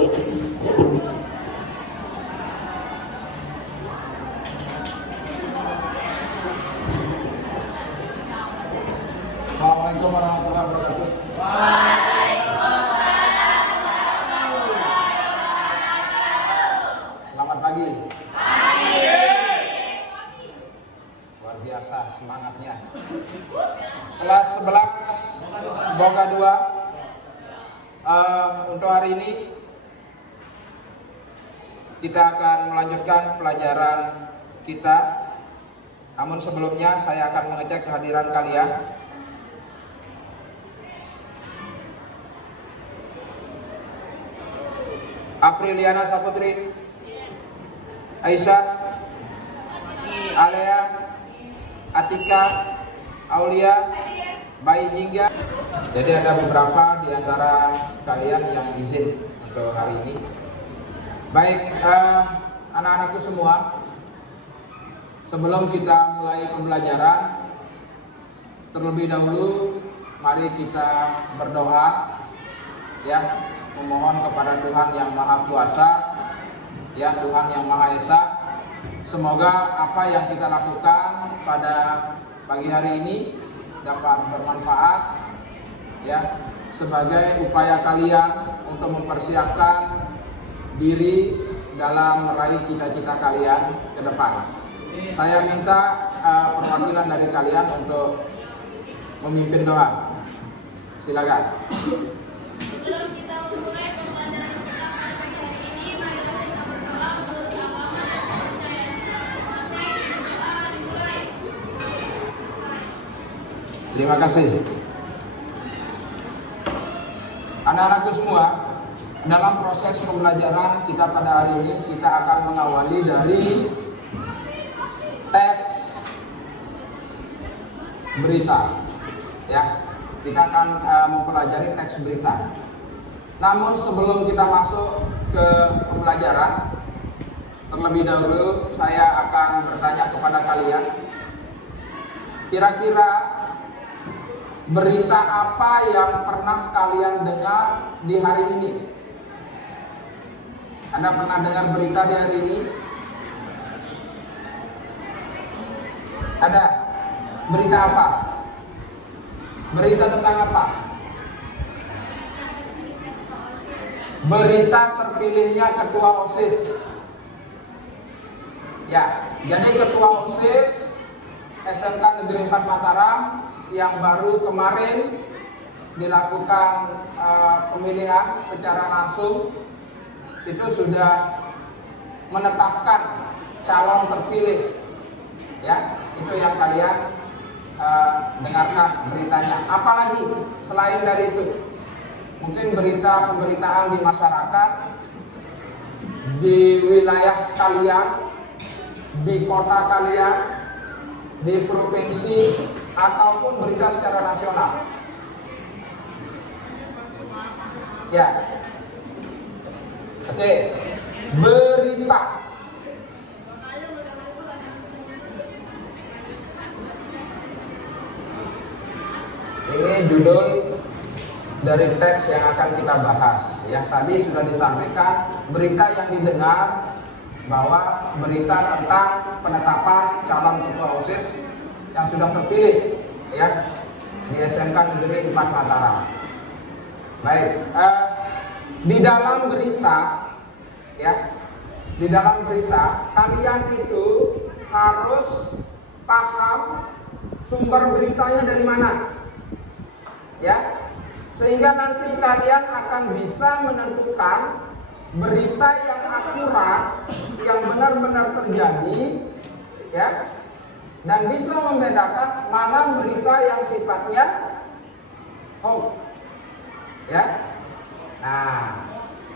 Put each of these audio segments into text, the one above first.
Assalamualaikum warahmatullahi wabarakatuh. Selamat pagi. Luar biasa semangatnya. Kelas 11 Boga 2. Untuk hari ini kita akan melanjutkan pelajaran kita. Namun sebelumnya saya akan mengecek kehadiran kalian. Apriliana Saputri, Aisyah, Alea, Atika, Aulia, Bayi Jingga. Jadi ada beberapa di antara kalian yang izin untuk hari ini. Baik, anak-anakku semua, sebelum kita mulai pembelajaran, terlebih dahulu mari kita berdoa, ya, memohon kepada Tuhan yang Maha Kuasa, ya, Tuhan yang Maha Esa. Semoga apa yang kita lakukan pada pagi hari ini dapat bermanfaat, ya, sebagai upaya kalian untuk mempersiapkan diri dalam meraih cita-cita kalian ke depan. Saya minta perwakilan dari kalian untuk memimpin doa. Silakan. Sebelum kita memulai pembelajaran kita pada pagi hari ini, mari kita berdoa untuk keagamaan dan kepercayaan kita masing-masing. Doa dimulai. Terima kasih. Anak-anakku semua, dalam proses pembelajaran kita pada hari ini, kita akan mengawali dari teks berita, ya. Kita akan mempelajari teks berita. Namun sebelum kita masuk ke pembelajaran, terlebih dahulu saya akan bertanya kepada kalian, kira-kira berita apa yang pernah kalian dengar di hari ini? Anda pernah dengar berita di hari ini? Ada berita apa? Berita tentang apa? Berita terpilihnya ketua OSIS. Ya, jadi ketua OSIS SMK Negeri 4 Mataram yang baru kemarin dilakukan pemilihan secara langsung itu sudah menetapkan calon terpilih. Ya, itu yang kalian dengarkan beritanya. Apalagi selain dari itu, mungkin berita pemberitaan di masyarakat, di wilayah kalian, di kota kalian, di provinsi, ataupun berita secara nasional. Ya, oke, berita. Ini judul dari teks yang akan kita bahas. Ya, tadi sudah disampaikan berita yang didengar bahwa berita tentang penetapan calon ketua OSIS yang sudah terpilih, ya, di SMK Negeri 4 Mataram. Baik, di dalam berita, ya, di dalam berita kalian itu harus paham sumber beritanya dari mana. Ya, sehingga nanti kalian akan bisa menentukan berita yang akurat, yang benar-benar terjadi, ya, dan bisa membedakan mana berita yang sifatnya hoax, ya. Nah,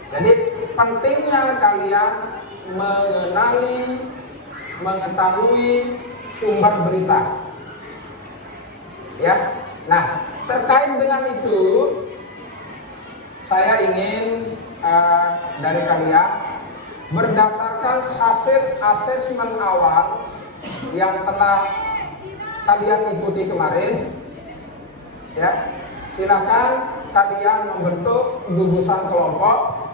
jadi pentingnya kalian mengetahui sumber berita, ya. Nah, terkait dengan itu, saya ingin dari kalian berdasarkan hasil asesmen awal yang telah kalian ikuti kemarin, ya, silakan kalian membentuk gugusan kelompok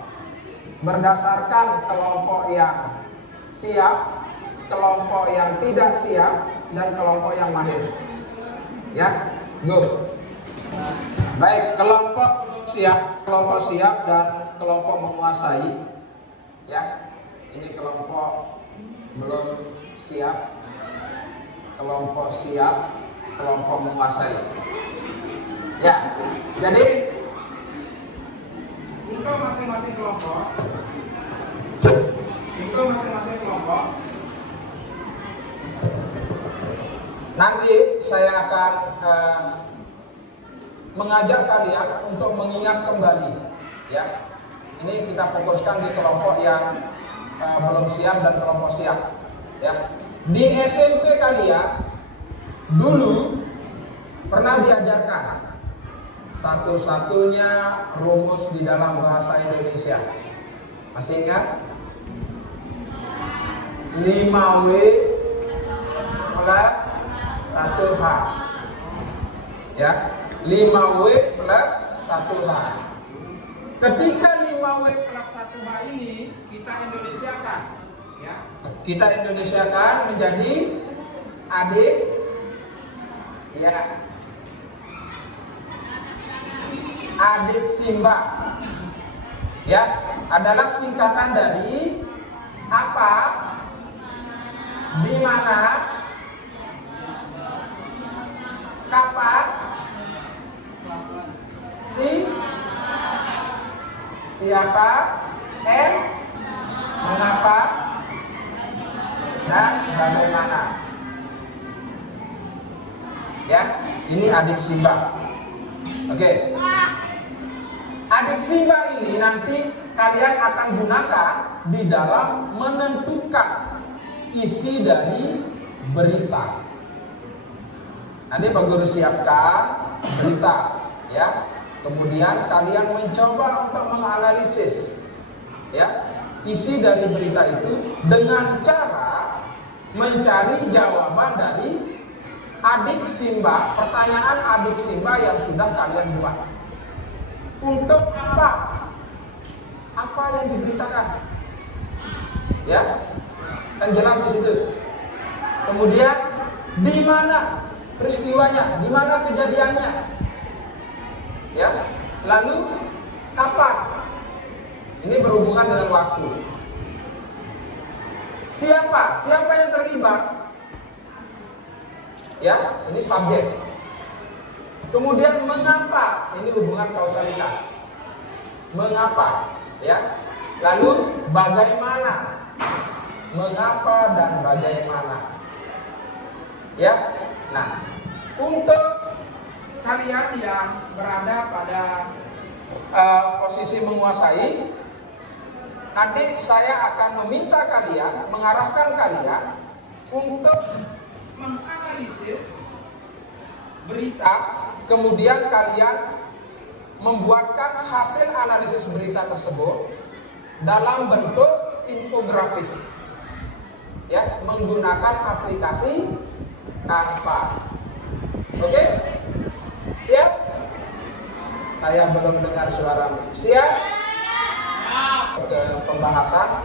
berdasarkan kelompok yang siap, kelompok yang tidak siap, dan kelompok yang mahir. Ya, go. Baik, kelompok siap dan kelompok menguasai. Ya, ini kelompok belum siap, kelompok siap, kelompok menguasai. Ya, jadi untuk masing-masing kelompok, nanti saya akan mengajak kalian untuk mengingat kembali. Ya, ini kita fokuskan di kelompok yang belum siap dan kelompok siap. Ya, di SMP kalian dulu pernah diajarkan satu-satunya rumus di dalam bahasa Indonesia. Masih ingat? 5W plus 1H. Ya, 5W plus 1H. Ketika 5W plus 1H ini kita Indonesiakan, ya. Kita Indonesiakan menjadi adik, ya, adik Simba. Ya, adalah singkatan dari apa, di mana, kapan, siapa, mengapa, dan bagaimana. Ya, ini adik Simba. Oke. Adik Simba ini nanti kalian akan gunakan di dalam menentukan isi dari berita. Nanti Pak Guru siapkan berita, ya. Kemudian kalian mencoba untuk menganalisis, ya, isi dari berita itu dengan cara mencari jawaban dari adik Simba, pertanyaan adik Simba yang sudah kalian buat. Untuk apa? Apa yang diberitakan? Ya, kan jelas di situ. Kemudian di mana peristiwanya? Di mana kejadiannya? Ya. Lalu kapan? Ini berhubungan dengan waktu. Siapa? Siapa yang terlibat? Ya, ini subjek. Kemudian mengapa? Ini hubungan kausalitas. Mengapa? Ya. Lalu bagaimana? Mengapa dan bagaimana? Ya. Nah, untuk kalian yang berada pada posisi menguasai, nanti saya akan meminta kalian, mengarahkan kalian untuk menganalisis berita, kemudian kalian membuatkan hasil analisis berita tersebut dalam bentuk infografis, ya, menggunakan aplikasi Canva. Oke? Siap? Saya belum dengar suaramu. Siap? Ke pembahasan,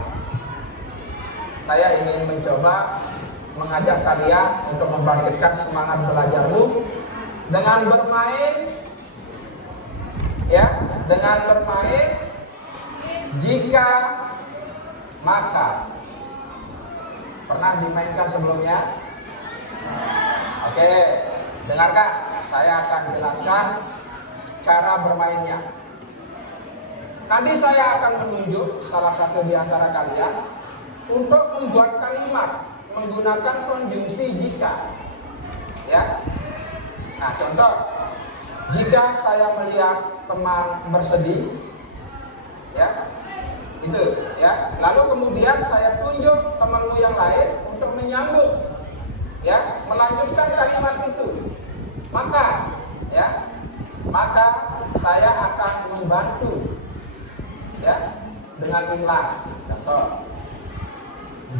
saya ingin mencoba mengajak kalian untuk membangkitkan semangat belajarmu dengan bermain, ya, dengan bermain jika maka. Pernah dimainkan sebelumnya? Oke, dengarkan, saya akan jelaskan cara bermainnya. Nanti saya akan menunjuk salah satu di antara kalian untuk membuat kalimat menggunakan konjungsi jika. Ya. Nah, contoh, jika saya melihat teman bersedih, ya, itu, ya. Lalu kemudian saya tunjuk temanmu yang lain untuk menyambung, ya, melanjutkan kalimat itu. Maka, ya, maka saya akan membantu, ya, dengan ikhlas. Contoh,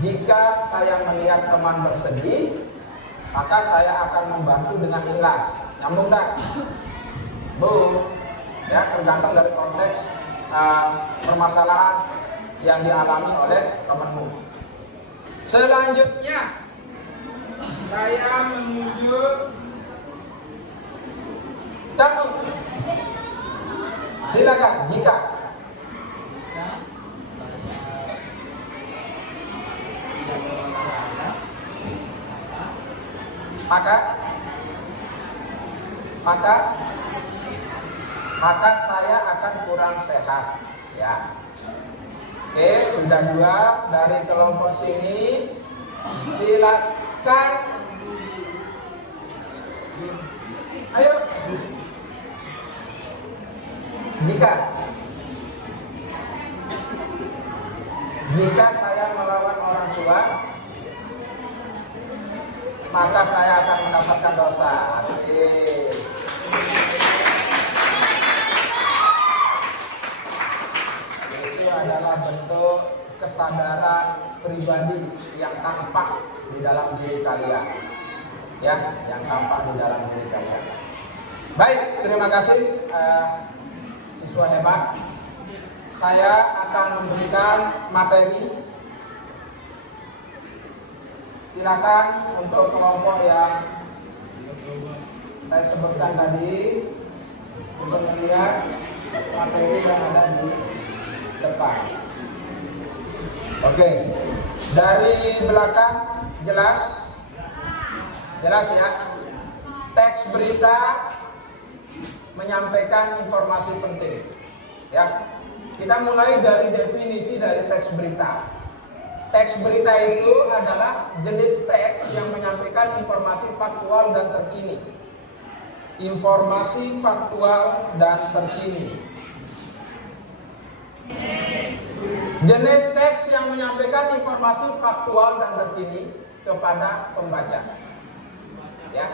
jika saya melihat teman bersedih, maka saya akan membantu dengan ikhlas. Nyambung tak? Bu, ya, tergantung dari konteks permasalahan. yang dialami oleh temanmu. Selanjutnya saya menuju kamu. Silakan jika maka saya akan kurang sehat, ya. Oke, sudah 2 dari kelompok sini. Silakan. Ayo. Jika saya melawan orang tua, maka saya akan mendapatkan dosa. Asik. Itu adalah bentuk kesadaran pribadi yang tampak di dalam diri kalian. Ya, yang tampak di dalam diri kalian. Baik, terima kasih siswa hebat. Saya akan memberikan materi. Silakan untuk kelompok yang saya sebutkan tadi untuk melihat materi yang ada di depan. Oke, dari belakang jelas ya. Teks berita menyampaikan informasi penting. Ya, kita mulai dari definisi dari teks berita. Teks berita itu adalah jenis teks yang menyampaikan informasi faktual dan terkini. Informasi faktual dan terkini. Jenis teks yang menyampaikan informasi faktual dan terkini kepada pembaca. Ya.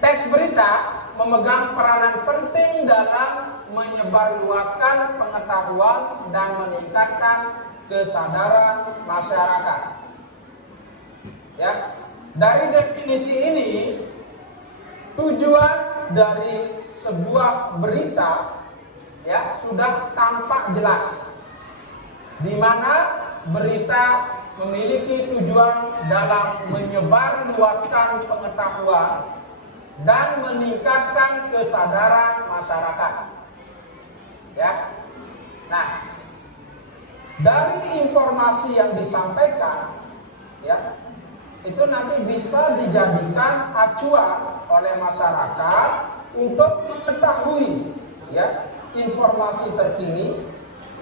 Teks berita memegang peranan penting dalam menyebarluaskan pengetahuan dan meningkatkan kesadaran masyarakat. Ya. Dari definisi ini, tujuan dari sebuah berita ya sudah tampak jelas, di mana berita memiliki tujuan dalam menyebarluaskan pengetahuan dan meningkatkan kesadaran masyarakat. Ya. Nah, dari informasi yang disampaikan, ya, itu nanti bisa dijadikan acuan oleh masyarakat untuk mengetahui, ya, informasi terkini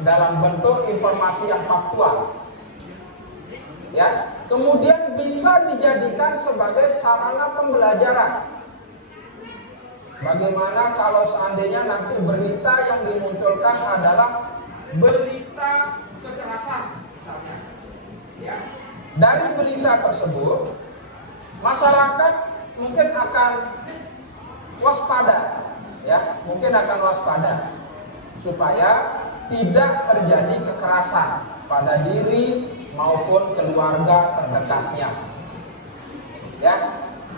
dalam bentuk informasi yang faktual. Ya, kemudian bisa dijadikan sebagai sarana pembelajaran. Bagaimana kalau seandainya nanti berita yang dimunculkan adalah berita kekerasan misalnya. Ya. Dari berita tersebut, masyarakat mungkin akan waspada, ya, supaya tidak terjadi kekerasan pada diri maupun keluarga terdekatnya. Ya,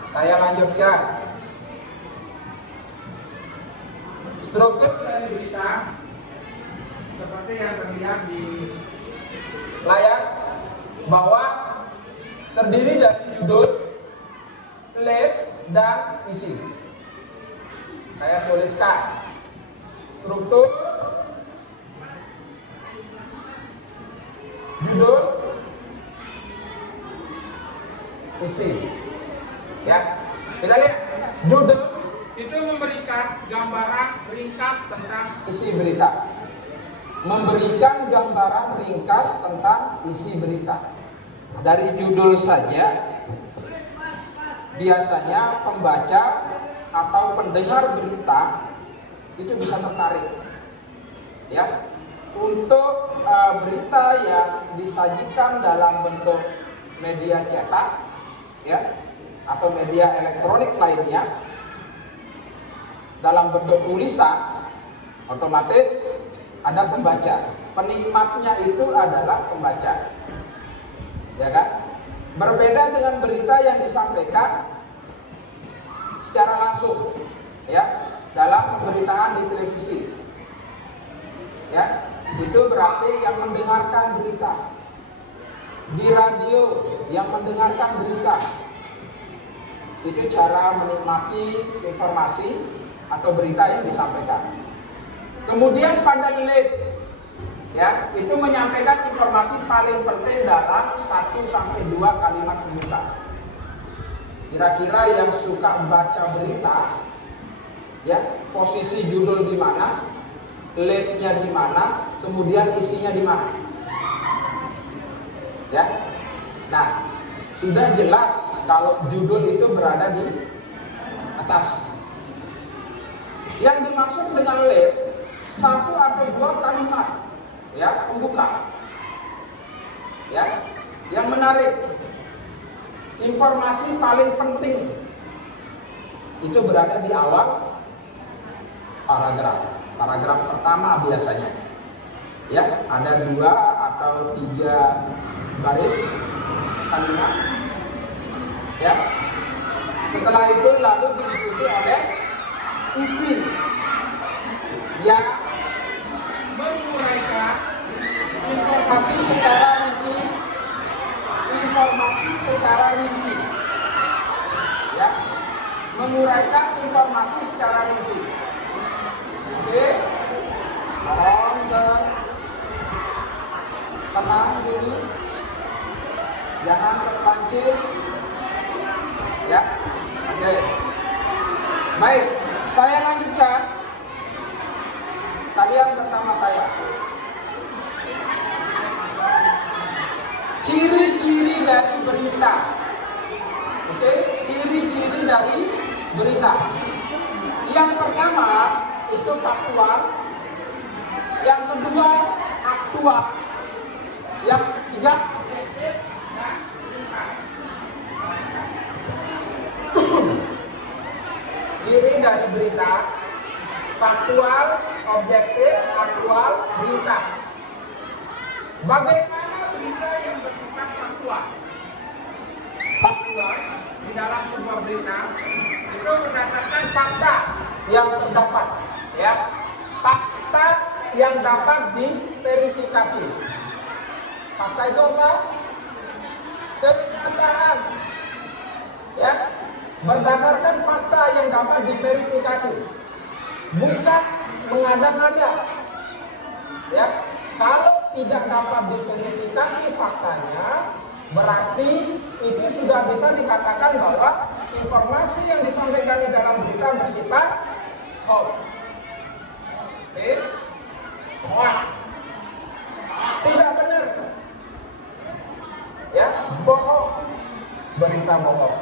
saya lanjutkan. Struktur dari berita seperti yang terlihat di layar, bahwa terdiri dari judul, lead, dan isi. Saya tuliskan struktur, judul, isi. Ya, kita lihat judul itu memberikan gambaran ringkas tentang isi berita. Memberikan gambaran ringkas tentang isi berita. Dari judul saja, biasanya pembaca atau pendengar berita itu bisa tertarik, ya, untuk berita yang disajikan dalam bentuk media cetak, ya, atau media elektronik lainnya, dalam bentuk tulisan, otomatis ada pembaca. Penikmatnya itu adalah pembaca, ya kan? Berbeda dengan berita yang disampaikan secara langsung, ya, dalam pemberitaan di televisi. Ya, itu berarti yang mendengarkan berita. Di radio yang mendengarkan berita. Itu cara menikmati informasi atau berita yang disampaikan. Kemudian pada lead, ya, itu menyampaikan informasi paling penting dalam 1-2 kalimat pembuka. Kira-kira yang suka baca berita, ya, posisi judul di mana, lead-nya di mana, kemudian isinya di mana. Ya. Nah, sudah jelas kalau judul itu berada di atas. Yang dimaksud dengan lead 1-2 kalimat, ya, pembuka, ya, yang menarik, informasi paling penting itu berada di awal paragraf pertama biasanya, ya, ada 2 atau 3 baris kalimat, ya. Setelah itu lalu diikuti oleh isi yang menguraikan informasi secara rinci, ya, menguraikan informasi secara rinci. Oke, mohon tenang dulu, jangan terpancing, ya. Oke, baik, saya lanjutkan. Kalian bersama saya. Ciri-ciri dari berita. Oke, ciri-ciri dari berita. Yang pertama itu faktual. Yang kedua aktual. Yang ketiga objektif dan ringkas. Ciri dari berita: faktual, objektif, aktual, ringkas. Bagaimana berita yang bersifat faktual? Faktual di dalam sebuah berita itu berdasarkan fakta yang terdapat, ya, fakta yang dapat diverifikasi. Fakta itu apa? Kenyataan, ya, berdasarkan fakta yang dapat diverifikasi, bukan mengada-ngada, ya. Kalau tidak dapat diverifikasi faktanya, berarti itu sudah bisa dikatakan bahwa informasi yang disampaikan di dalam berita bersifat hoax. Oke, hoax, tidak benar, ya, bohong, berita bohong.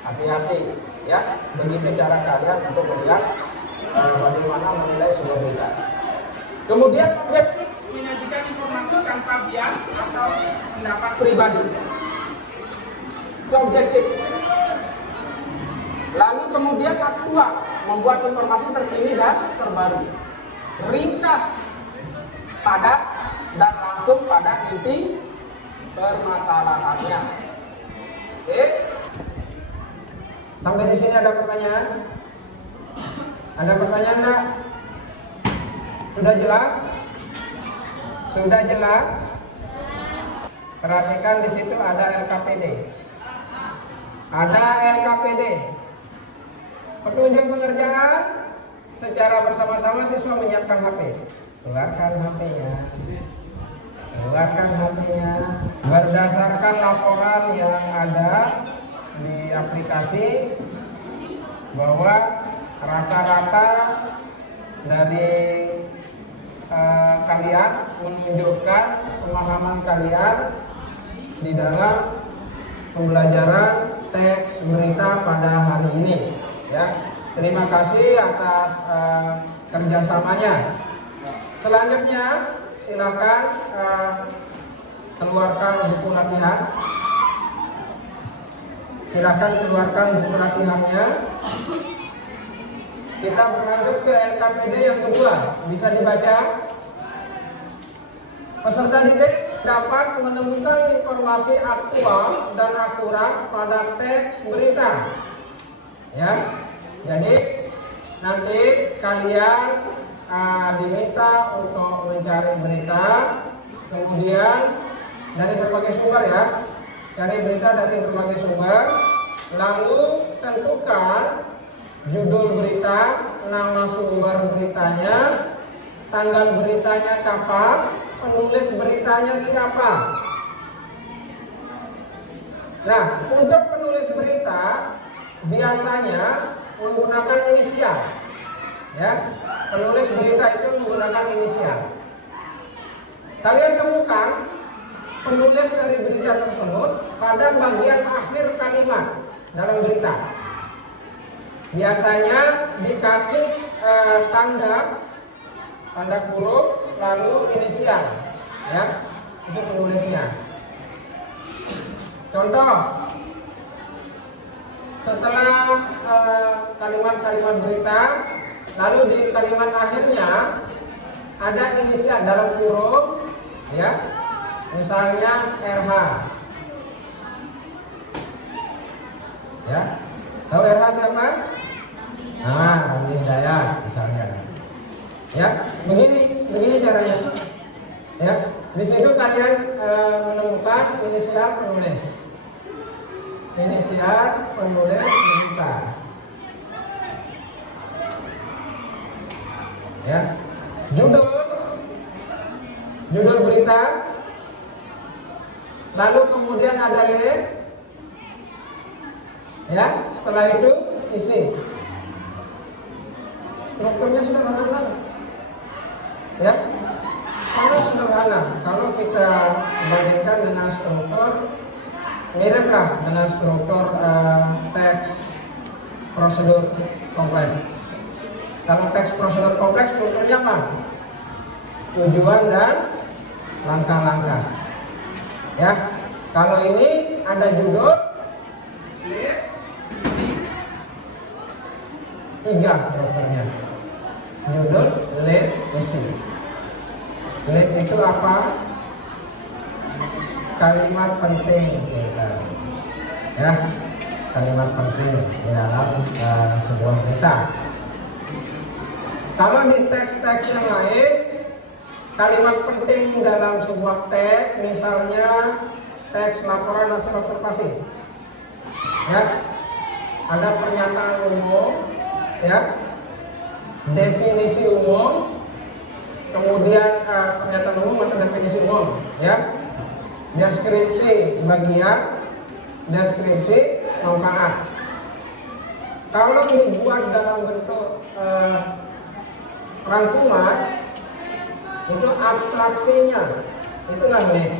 Hati-hati, ya. Begitu cara kalian untuk melihat bagaimana menilai sebuah berita. Kemudian objektif, menyajikan informasi tanpa bias atau pendapat pribadi. Itu objektif. Lalu kemudian aktual, membuat informasi terkini dan terbaru. Ringkas, padat, dan langsung pada inti permasalahannya. Oke? Sampai di sini ada pertanyaan? Ada pertanyaan enggak? Sudah jelas? Sudah jelas? Perhatikan di situ ada LKPD. Ada LKPD. Petunjuk pengerjaan secara bersama-sama siswa menyiapkan HP. Keluarkan HP-nya. Keluarkan HP-nya. Berdasarkan laporan yang ada di aplikasi bahwa rata-rata dari kalian menunjukkan pemahaman kalian di dalam pembelajaran teks berita pada hari ini, ya. Terima kasih atas kerjasamanya. Selanjutnya silakan keluarkan buku latihan. Silakan keluarkan buku latihannya. Kita berlanjut ke LKPD yang kedua. Bisa dibaca. Peserta didik dapat menemukan informasi aktual dan akurat pada teks berita. Ya. Jadi nanti kalian diminta untuk mencari berita, kemudian dari berbagai sumber ya, cari berita dari berbagai sumber, lalu tentukan judul berita, nama sumber beritanya, tanggal beritanya kapan, penulis beritanya siapa. Nah, untuk penulis berita biasanya menggunakan inisial. Ya, penulis berita itu menggunakan inisial. Kalian temukan penulis dari berita tersebut pada bagian akhir kalimat dalam berita. Biasanya dikasih tanda kurung lalu inisial, ya, itu penulisnya. Contoh, setelah kalimat-kalimat berita, lalu di kalimat akhirnya ada inisial dalam kurung, ya, misalnya RH, ya, tahu RH siapa? Nah, Amin Hidayat misalnya, ya, begini caranya, ya. Di situ kalian menemukan inisial penulis berita, ya. Judul berita, lalu kemudian ada link, ya. Setelah itu isi. Strukturnya sederhana, ya, sangat sederhana. Kalau kita bandingkan dengan struktur, miriplah dengan struktur teks prosedur kompleks. Kalau teks prosedur kompleks strukturnya apa? Tujuan dan langkah-langkah. Ya, kalau ini ada judul, isi, 3 strukturnya. Judul, lead, isi. Lead itu apa? Kalimat penting, ya, kalimat penting di dalam sebuah berita. Kalau di teks-teks yang lain, kalimat penting dalam sebuah teks, misalnya teks laporan hasil observasi, ya, ada pernyataan umum, ya, definisi umum, kemudian pernyataan umum atau definisi umum, ya, deskripsi bagian, deskripsi manfaat. Kalau dibuat dalam bentuk rangkuman, itu abstraksinya, itulah lead,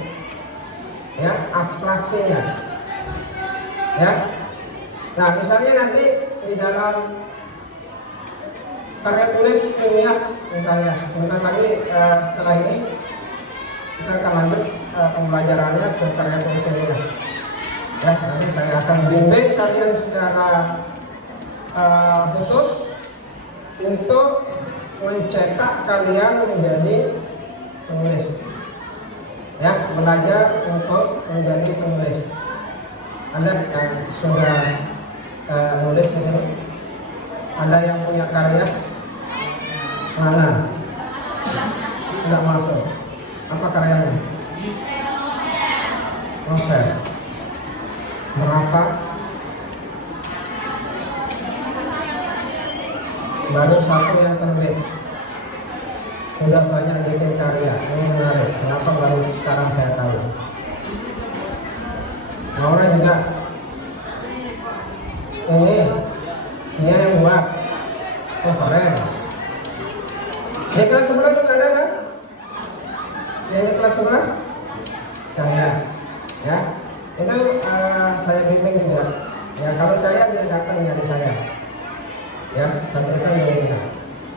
ya, abstraksinya, ya. Nah, misalnya nanti di dalam karya tulis ilmiah, misalnya, sebentar lagi setelah ini kita akan lanjut pembelajarannya ke karya tulis ilmiah. Ya, nanti saya akan bimbing kalian secara khusus untuk mencetak kalian menjadi penulis. Ya, belajar untuk menjadi penulis. Anda sudah nulis di sini? Anda yang punya karya? Mana? Tidak masuk. Apa karyanya? Novel. Berapa? Baru 1 yang terbit. Sudah banyak bikin karya. Ini menarik. Kenapa baru sekarang saya tahu? Laura juga. Ini dia yang buat. Oh, keren. Di kelas sebelah juga ada kan? Yang di kelas sebelah? Saya. Ya. Itu saya bimbing juga. Ya, kalau saya dia datang nyari saya. Ya, saya berikan bimbingan.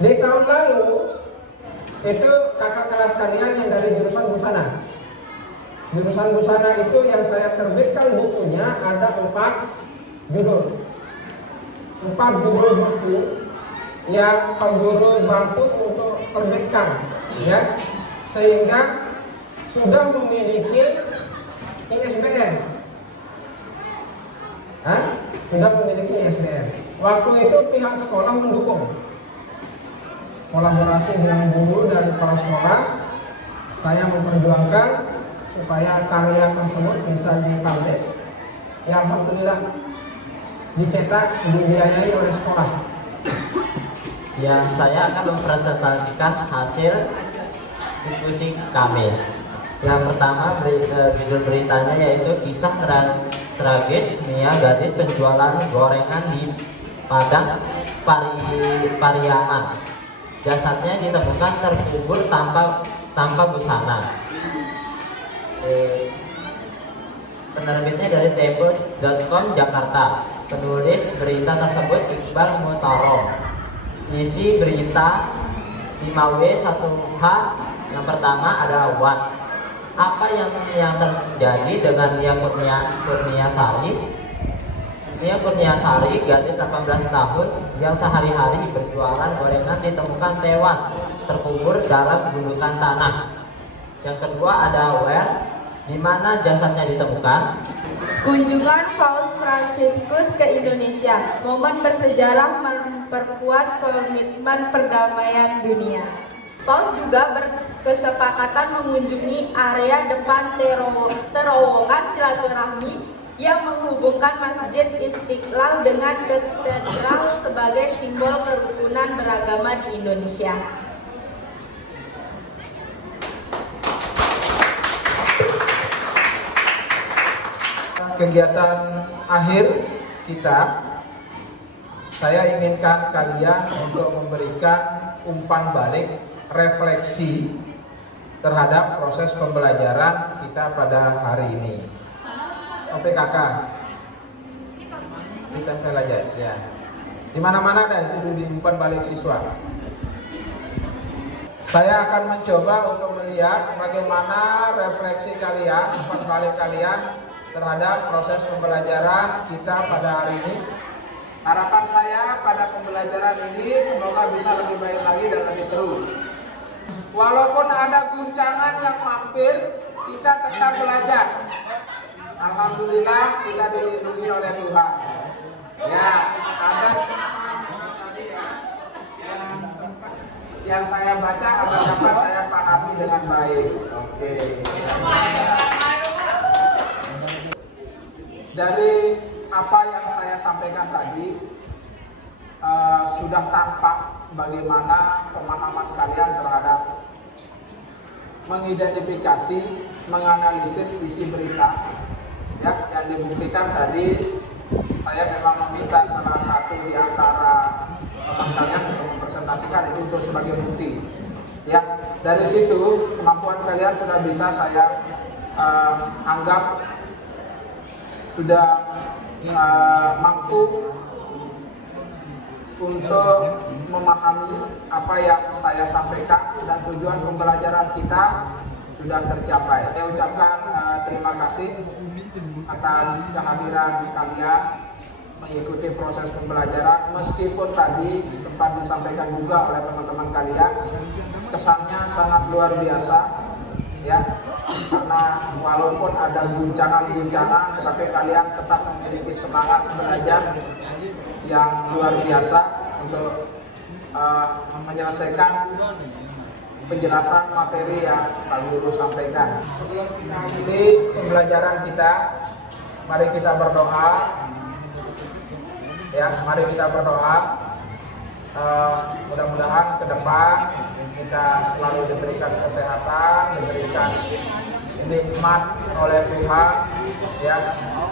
Di tahun lalu itu kakak kelas kalian yang dari jurusan busana. Jurusan busana itu yang saya terbitkan bukunya ada 4 judul. 4 judul buku yang Pak Guru bantu untuk terbitkan, ya, sehingga sudah memiliki ISBN. Sudah memiliki ISBN. Waktu itu pihak sekolah mendukung. kolaborasi dengan guru dan kepala sekolah, saya memperjuangkan supaya karya tersebut bisa dipublish. Ya alhamdulillah dicetak, dibiayai oleh sekolah. Ya, saya akan mempresentasikan hasil diskusi kami. Yang pertama, judul beritanya yaitu kisah tragis Nia, gadis penjualan gorengan di Padang Pariaman. Jasadnya ditemukan terkubur tanpa busana. Penerbitnya dari tempo.com Jakarta. Penulis berita tersebut Iqbal Mutarom. Isi berita 5W1H. Yang pertama adalah Wan. Apa yang terjadi dengan Nia Kurniasari? Nia Kurniasari, gadis 18 tahun yang sehari-hari berjualan gorengan, ditemukan tewas terkubur dalam gundukan tanah. Yang kedua ada Wer, di mana jasadnya ditemukan. Kunjungan Paus Fransiskus ke Indonesia, momen bersejarah memperkuat komitmen perdamaian dunia. Paus juga berkesepakatan mengunjungi area depan terowongan silaturahmi yang menghubungkan Masjid Istiqlal dengan katedral sebagai simbol kerukunan beragama di Indonesia. Kegiatan akhir kita, saya inginkan kalian untuk memberikan umpan balik refleksi terhadap proses pembelajaran kita pada hari ini. OPKK ditempel aja ya. Di mana-mana ada itu di umpan balik siswa. Saya akan mencoba untuk melihat bagaimana refleksi kalian, umpan balik kalian terhadap proses pembelajaran kita pada hari ini. Harapan saya pada pembelajaran ini semoga bisa lebih baik lagi dan lebih seru. Walaupun ada guncangan yang mampir, kita tetap belajar. Alhamdulillah kita dilindungi oleh Tuhan. Ya, ada yang saya baca agar dapat saya pahami dengan baik. Oke. Dari apa yang saya sampaikan tadi, sudah tampak bagaimana pemahaman kalian terhadap mengidentifikasi, menganalisis isi berita. Ya, yang dibuktikan tadi, saya memang meminta salah satu di antara teman kalian untuk mempresentasikan itu untuk sebagai bukti. Ya, dari situ kemampuan kalian sudah bisa saya anggap sudah mampu untuk memahami apa yang saya sampaikan dan tujuan pembelajaran kita sudah tercapai. Saya ucapkan terima kasih atas kehadiran kalian mengikuti proses pembelajaran, meskipun tadi sempat disampaikan juga oleh teman-teman kalian kesannya sangat luar biasa ya, karena walaupun ada guncangan-guncangan tetapi kalian tetap memiliki semangat belajar yang luar biasa untuk menyelesaikan penjelasan materi yang Pak Guru sampaikan. Sebelum kita akhiri pembelajaran kita, mari kita berdoa. Ya, mari kita berdoa. Mudah-mudahan ke depan kita selalu diberikan kesehatan, diberikan nikmat oleh Tuhan. Ya,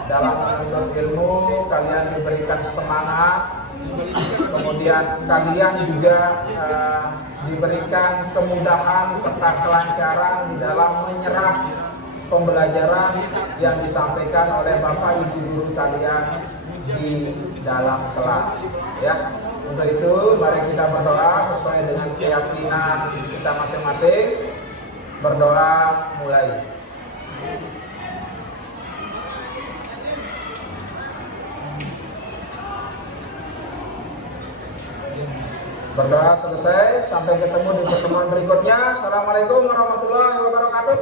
dalam menuntut ilmu, kalian diberikan semangat. Kemudian kalian juga diberikan kemudahan serta kelancaran di dalam menyerap pembelajaran yang disampaikan oleh Bapak Ibu guru kalian di dalam kelas. Ya, untuk itu mari kita berdoa sesuai dengan keyakinan kita masing-masing. Berdoa mulai. Berdoa selesai, sampai ketemu di pertemuan berikutnya. Assalamualaikum warahmatullahi wabarakatuh.